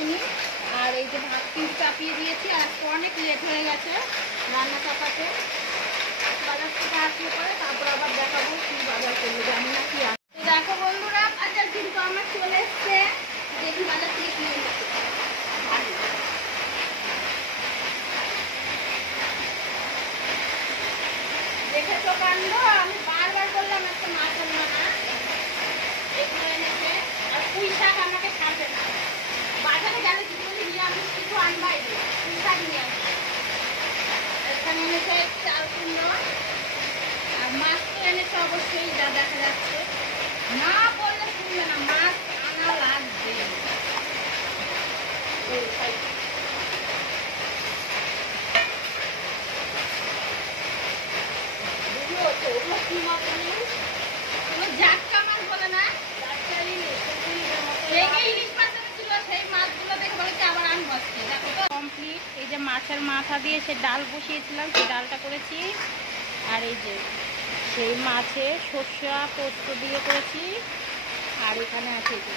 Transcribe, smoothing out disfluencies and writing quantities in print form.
আসেনি। আর এই যে ভাত কিন্তু চাপিয়ে দিয়েছি, আর অনেক লেট হয়ে গেছে রান্না চাপাতে। বাজার থেকে আসলে পরে তারপর আবার দেখাবো কি বাজার করবো, জানি না কি আছে। দেখো বন্ধুরা, বাজার কিন্তু আমার চলে এসছে। দেখি বাজার থেকে কি এনেছে। দেখেছো কাণ্ড, আমি বারবার বললাম একটা মাছ আনবো না, এগুলো এনেছে। আর পুঁই শাক আমাকে ছাড়বে না, বাজারে গেলে কিছু নিরামিষ কিছু আনবাই, পুঁই শাক নিয়ে আসবে। এখানে এনেছে চাল কুমড়ো, আর মাছ তো এনেছে অবশ্যই, যা দেখা যাচ্ছে। না বললে শুনবে না, মাছ আনা লাগবে। ওগুলো কি মাছ জানিস? ওগুলো জাটকা মাছ বলে না, ইলিশ মাছ এনেছিল, সেই মাছগুলো দেখে বলেছে আবার আনবো আজকে। দেখো তো কমপ্লিট। এই যে মাছের মাথা দিয়ে সে ডাল বসিয়েছিলাম, সেই ডালটা করেছি। আর এই যে সেই মাছে সর্ষা পোস্ত দিয়ে করেছি। আর এখানে আছে এই যে